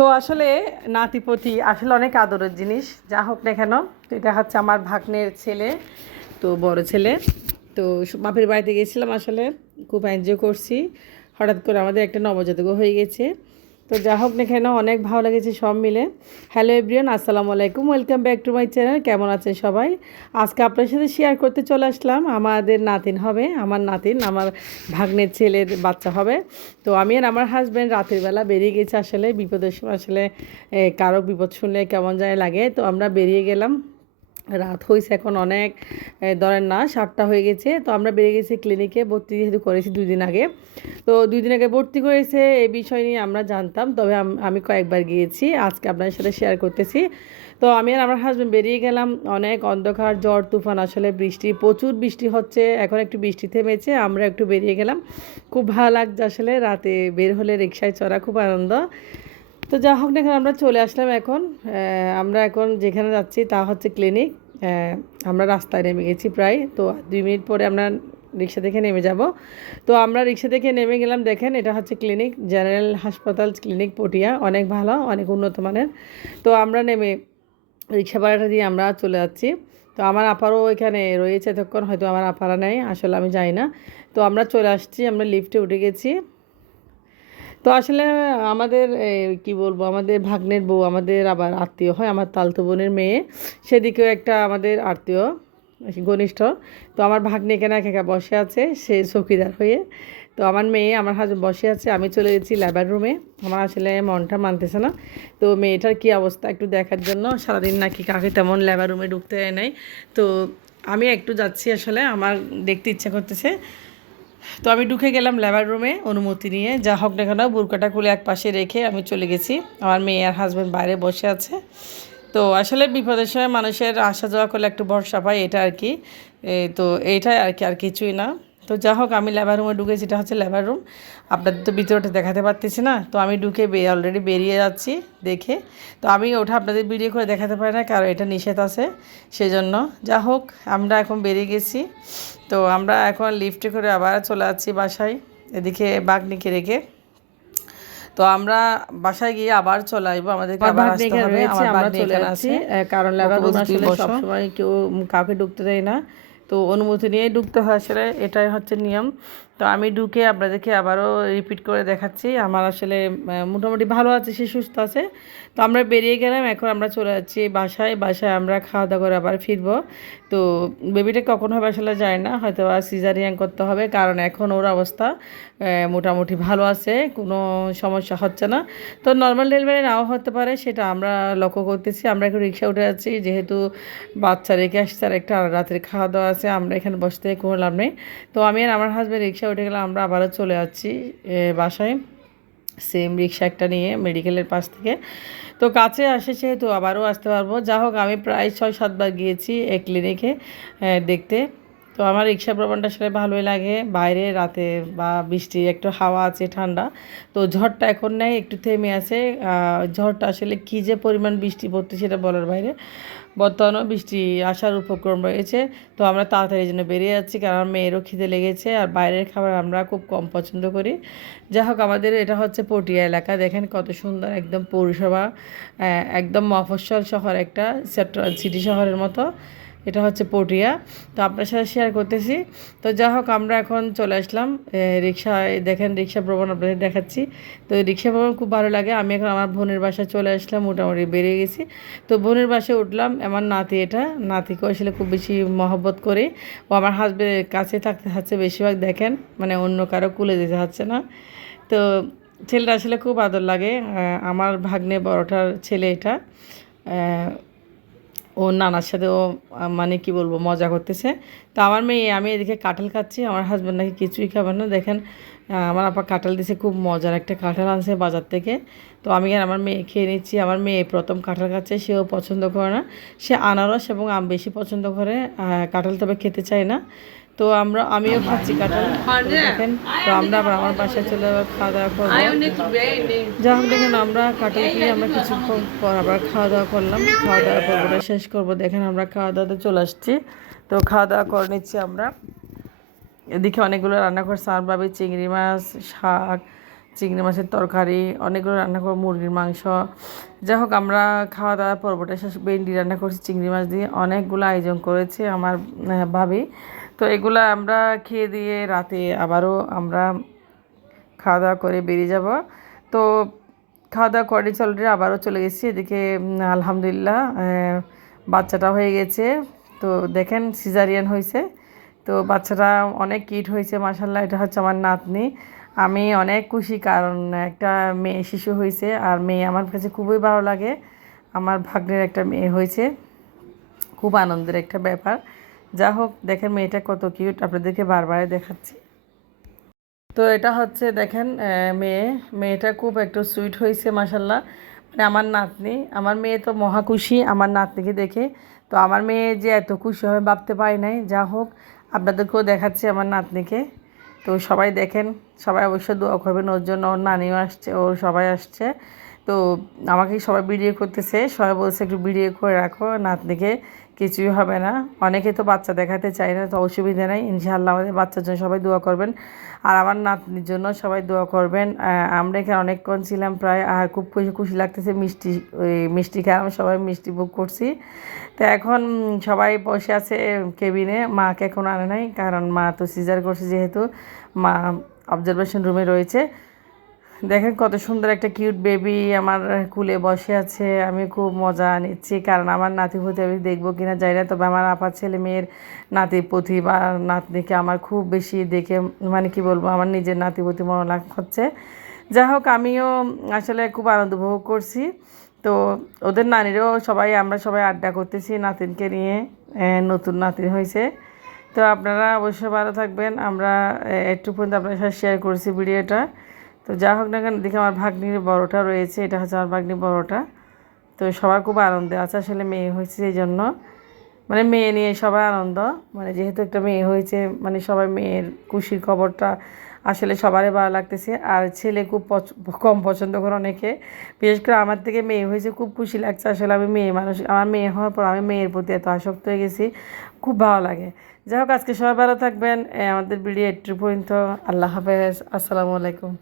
তো আসলে নাতিপতি আসলে অনেক আদরের জিনিস, যা হোক না কেন। তো এটা হচ্ছে আমার ভাগ্নের ছেলে, তো বড় ছেলে। তো বাপের বাড়িতে গেছিলাম, আসলে খুব এনজয় করছি। হঠাৎ করে আমাদের একটা নবজাতকও হয়ে গেছে। তো যা হোক না কেন, অনেক ভালো লেগেছে সব মিলে। হ্যালো এভরিওয়ান, আসসালামু আলাইকুম, welcome back to my channel. কেমন আছেন সবাই? আজকে আপনার সাথে শেয়ার করতে চলে আসলাম, আমাদের নাতিন হবে, আমার নাতিন, আমার ভাগ্নের ছেলের বাচ্চা হবে। তো আমি আর আমার হাজব্যান্ড রাতের বেলা বেরিয়ে গেছি, আসলে বিপদের সময় আসলে কারো বিপদ শুনলে কেমন যায় লাগে। তো আমরা বেরিয়ে গেলাম, রাত হয়েছে এখন অনেক, ধরেন না 7টা হয়ে গেছে। তো আমরা বেরিয়ে গেছি ক্লিনিকে, ভর্তি যেহেতু করেছি 2 দিন আগে। তো 2 দিন আগে ভর্তি করেছে, এই বিষয় নিয়ে আমরা জানতাম, তবে আমি কয়েকবার গিয়েছি, আজকে আপনাদের সাথে শেয়ার করতেছি। তো আমি আর আমার হাজব্যান্ড বেরিয়ে গেলাম, অনেক অন্ধকার, ঝড় তুফান, আসলে বৃষ্টি, প্রচুর বৃষ্টি হচ্ছে। এখন একটু বৃষ্টি থেমেছে, আমরা একটু বেরিয়ে গেলাম। খুব ভালো লাগছে আসলে রাতে বের হলে, রিক্সায় চড়া খুব আনন্দ। তো যা হোক না, এখন আমরা চলে আসলাম। এখন আমরা এখন যেখানে যাচ্ছি তা হচ্ছে ক্লিনিক। আমরা রাস্তায় নেমে গেছি প্রায়, তো 2 মিনিট পরে আমরা রিক্সা থেকে নেমে যাব। তো আমরা রিক্সা থেকে নেমে গেলাম, দেখেন এটা হচ্ছে ক্লিনিক, জেনারেল হাসপাতাল ক্লিনিক পটিয়া, অনেক ভালো, অনেক উন্নত মানের। তো আমরা নেমে রিক্সা ভাড়াটা দিয়ে আমরা চলে যাচ্ছি। তো আমার আপারও এখানে রয়েছে এতক্ষণ, হয়তো আমার আপারা নেই, আসলে আমি জানি না। তো আমরা চলে আসছি, আমরা লিফটে উঠে গেছি। তো আসলে আমাদের কি বলবো, আমাদের ভাগ্নের বউ আমাদের আবার আত্মীয় হয়, আমার তালতো বোনের মেয়ে, সেদিকেও একটা আমাদের আত্মীয় ঘনিষ্ঠ। তো আমার ভাগ্নে এখানে একা একা বসে আছে, সে চৌকিদার হয়ে। তো আমার মেয়ে, আমার হাজব্যান্ড বসে আছে, আমি চলে গেছি লেবার রুমে। আমার আসলে মনটা মানতেছে না, তো মেয়েটার কি অবস্থা একটু দেখার জন্য, সারাদিন নাকি কাকে তেমন লেবার রুমে ঢুকতে দেয় নাই। তো আমি একটু যাচ্ছি, আসলে আমার দেখতে ইচ্ছা করতেছে। তো আমি ঢুকে গেলাম লেবার রুমে অনুমতি নিয়ে, যা হোক না কেন বোরকাটা খুলে এক পাশে রেখে আমি চলে গেছি। আমার মেয়ে আর হাজব্যান্ড বাইরে বসে আছে। তো আসলে বিপদের সময় মানুষের আসা যাওয়া করলে একটু ভরসা পায়, এটা আর কি। তো এইটাই আর কি, আর কিছুই না। তো যা হোক, আমি লেবার রুমে ঢুকেছি, এটা হচ্ছে লেবার রুম। আপনাদের তো ভিতরটা দেখাতে পারতেছি না, তো আমি ঢুকে অলরেডি বেরিয়ে যাচ্ছি দেখে। তো আমি ওটা আপনাদের ভিডিও করে দেখাতে পারি না, কারণ এটা নিষেধ আছে, সেজন্য। যা হোক, আমরা এখন বেরিয়ে গেছি। তো আমরা এখন লিফটে করে আবার চলে যাচ্ছি বাসায়, এদিকে বাঘনিকে রেখে। তো আমরা বাসায় গিয়ে আবার চলে আসবো, আমাদেরকে আবার আসতে হবে। আমার বাঘনি এখানে আছে, কারণ লেবার রুম আসলে সবসময় কেউ কাউকে ঢুকতে দেয় না, তো অনুমতি নিয়ে ঢুকতে হয়, আসলে এটাই হচ্ছে নিয়ম। তো আমি ঢুকে আপনাদেরকে আবারও রিপিট করে দেখাচ্ছি। আমার আসলে মোটামুটি ভালো আছে, সে সুস্থ আছে। তো আমরা বেরিয়ে গেলাম, এখন আমরা চলে যাচ্ছি বাসায়। বাসায় আমরা খাওয়া দাওয়া করে আবার ফিরবো। তো বেবিটা কখন হবে আসলে যায় না, হয়তো সিজারিয়ান করতে হবে, কারণ এখন ওর অবস্থা মোটামুটি ভালো আছে, কোনো সমস্যা হচ্ছে না। তো নর্মাল ডেলিভারি নাও হতে পারে, সেটা আমরা লক্ষ্য করতেছি। আমরা এখন রিক্সা উঠে যাচ্ছি, যেহেতু বাচ্চা রেখে আসছে আর একটা রাতের খাওয়া দাওয়া আছে, আমরা এখানে বসতে কোনো লাভ নেই। তো আমি আর আমার হাজব্যান্ড রিক্সা উঠে গেলাম, আমরা আবারও চলে যাচ্ছি বাসায়, সেম রিক্সা একটা নিয়ে মেডিকেলের পাশ থেকে। তো কাছে আসে, সেহেতু আবারও আসতে পারবো। যা হোক, আমি প্রায় 6-7 বার গিয়েছি এই ক্লিনিকে দেখতে। তো আমার রিক্সা ভ্রমণটা আসলে ভালোই লাগে, বাইরে রাতে বা বৃষ্টি, একটু হাওয়া আছে, ঠান্ডা। তো ঝড়টা এখন নেই, একটু থেমে আছে। ঝড়টা আসলে কী যে পরিমাণ বৃষ্টি পড়তে, সেটা বলার বাইরে। বর্তমানেও বৃষ্টি আসার উপক্রম রয়েছে। তো আমরা তাড়াতাড়ি জন্য বেরিয়ে যাচ্ছি, কারণ মেয়েরও খিদে লেগেছে, আর বাইরের খাবার আমরা খুব কম পছন্দ করি। যাই হোক, আমাদের এটা হচ্ছে পটিয়া এলাকা, দেখেন কত সুন্দর, একদম পৌরসভা, একদম মফস্বল শহর, একটা সিটি শহরের মতো। এটা হচ্ছে পটিয়া। তো আপনার সাথে শেয়ার করতেছি। তো যা হোক, আমরা এখন চলে আসলাম রিক্সায়, দেখেন রিক্সা ভ্রমণ আপনাদের দেখাচ্ছি। তো রিক্সা ভ্রমণ খুব ভালো লাগে। আমি এখন আমার বোনের বাসায় চলে আসলাম, মোটামুটি বেরিয়ে গেছি। তো বোনের বাসায় উঠলাম, আমার নাতি, এটা নাতিকে আসলে খুব বেশি মহব্বত করে, ও আমার হাজবেন্ডের কাছে থাকতে হচ্ছে বেশিরভাগ, দেখেন মানে অন্য কারো কুলে দিতে হচ্ছে না। তো ছেলেটা আসলে খুব আদর লাগে, আমার ভাগ্নে বড়টার ছেলে এটা। ও নানার সাথে ও মানে কি বলবো, মজা করতেছে। তো আমার মেয়ে, আমি এদিকে কাঁঠাল খাচ্ছি, আমার হাজব্যান্ড নাকি কিছুই খাবে না। দেখেন আমার আপা কাঁঠাল দিছে, খুব মজার একটা কাঁঠাল আনছে বাজার থেকে। তো আমি আর আমার মেয়ে খেয়ে নিচ্ছি। আমার মেয়ে প্রথম কাঁঠাল খাচ্ছে, সেও পছন্দ করে না, সে আনারস এবং আম বেশি পছন্দ করে, কাঁঠাল তবে খেতে চায় না। তো আমিও খাচ্ছি কাঁঠাল, দেখেন। তো আমরা আবার আমার বাসায় চলে আবার খাওয়া দাওয়া করবো। যা হোক, দেখেন আমরা কাঁঠাল খেয়ে আমরা কিছুক্ষণ পর আবার খাওয়া দাওয়া করলাম, খাওয়া দাওয়া পর্বটা শেষ করবো। দেখেন আমরা খাওয়া দাওয়াতে চলে আসছি। তো খাওয়া দাওয়া করে নিচ্ছি আমরা। এদিকে অনেকগুলো রান্না করছে আমার ভাবি, চিংড়ি মাছ, শাক, চিংড়ি মাছের তরকারি, অনেকগুলো রান্না করবো, মুরগির মাংস। যাই হোক, আমরা খাওয়া দাওয়ার পর্বটা শেষ, ভেন্ডি রান্না করছি চিংড়ি মাছ দিয়ে, অনেকগুলো আয়োজন করেছে আমার ভাবি। তো এগুলো আমরা খেয়ে দিয়ে রাতে আবারও আমরা খাওয়া দাওয়া করে বেরিয়ে যাব। তো খাওয়া দাওয়া করে অলরেডি আবারও চলে গেছি এদিকে। আলহামদুলিল্লাহ বাচ্চাটা হয়ে গেছে। তো দেখেন সিজারিয়ান হয়েছে। তো বাচ্চাটা অনেক কিউট হয়েছে মাশাআল্লাহ। এটা হচ্ছে আমার নাতনি। আমি অনেক খুশি, কারণ একটা মেয়ে শিশু হয়েছে, আর মেয়ে আমার কাছে খুবই ভালো লাগে। আমার ভাগ্নের একটা মেয়ে হয়েছে, খুব আনন্দের একটা ব্যাপার। যা হোক, দেখেন মেয়েটা কত কিউট, আপনাদেরকে বারবার দেখাচ্ছি। তো এটা হচ্ছে দেখেন মেয়েটা খুব একটু সুইট হয়েছে মাশাল্লাহ। মানে আমার নাতনি, আমার মেয়ে তো মহা খুশি আমার নাতনিকে দেখে। তো আমার মেয়ে যে এত খুশি হবে ভাবতে পারি নাই। যা হোক, আপনাদেরকেও দেখাচ্ছি আমার নাতনিকে। তো সবাই দেখেন, সবাই অবশ্যই দোয়া করবেন ওর জন্য। ওর নানিও আসছে, ওর সবাই আসছে। তো আমাকে সবাই ভিডিও করতেছে, সবাই বলছে একটু ভিডিও করে রাখো নাতনিকে, কিছুই হবে না। অনেকে তো বাচ্চা দেখাতে চায় না, তো অসুবিধা নেই, ইনশাআল্লাহ আমাদের বাচ্চার জন্য সবাই দোয়া করবেন। আর আমার নাতনির জন্য সবাই দোয়া করবেন। আমরা এখানে অনেকক্ষণ ছিলাম প্রায়, আর খুব খুশি খুশি লাগতেছে। মিষ্টি খেয়ে আমরা সবাই মিষ্টি বুক করছি। তো এখন সবাই বসে আছে কেবিনে, মাকে এখন আনে নাই, কারণ মা তো সিজার করছে যেহেতু, মা অবজারভেশন রুমে রয়েছে। দেখেন কত সুন্দর একটা কিউট বেবি আমার কুলে বসে আছে। আমি খুব মজা নিচ্ছি, কারণ আমার নাতিপুতি আমি দেখবো কিনা জানি না, তবে আমার আপার ছেলে মেয়ের নাতিপুতি বা নাতনিকে আমার খুব বেশি দেখে, মানে কি বলবো, আমার নিজের নাতিপুতি মনে হচ্ছে। যাই হোক, আমিও আসলে খুব আনন্দ উপভোগ করছি। তো ওদের নানিরও সবাই, আমরা সবাই আড্ডা করতেছি নাতিনকে নিয়ে। নতুন নাতিন হয়েছে। তো আপনারা অবশ্যই ভালো থাকবেন। আমরা একটু পর্যন্ত আপনার সাথে শেয়ার করেছি ভিডিওটা। তো যা হোক না কেন, দেখে আমার ভাগ্নির বড়টা রয়েছে, এটা হচ্ছে আমার ভাগ্নির বড়টা। তো সবার খুব আনন্দে আছে, আসলে মেয়ে হয়েছে এই জন্য, মানে মেয়ে নিয়ে সবাই আনন্দ। মানে যেহেতু একটা মেয়ে হয়েছে, মানে সবাই মেয়ের খুশির খবরটা আসলে সবারই ভালো লাগতেছে। আর ছেলে খুব কম পছন্দ করে অনেকে, বিশেষ করে আমার থেকে মেয়ে হয়েছে, খুব খুশি লাগছে। আসলে আমি মেয়ে মানুষ, আমার মেয়ে হওয়ার পর আমি মেয়ের প্রতি এত আসক্ত হয়ে গেছি, খুব ভালো লাগে। যাই হোক, আজকে সবাই ভালো থাকবেন। আমাদের ভিডিও একটু পর্যন্ত। আল্লাহ হাফেজ, আসসালামু আলাইকুম।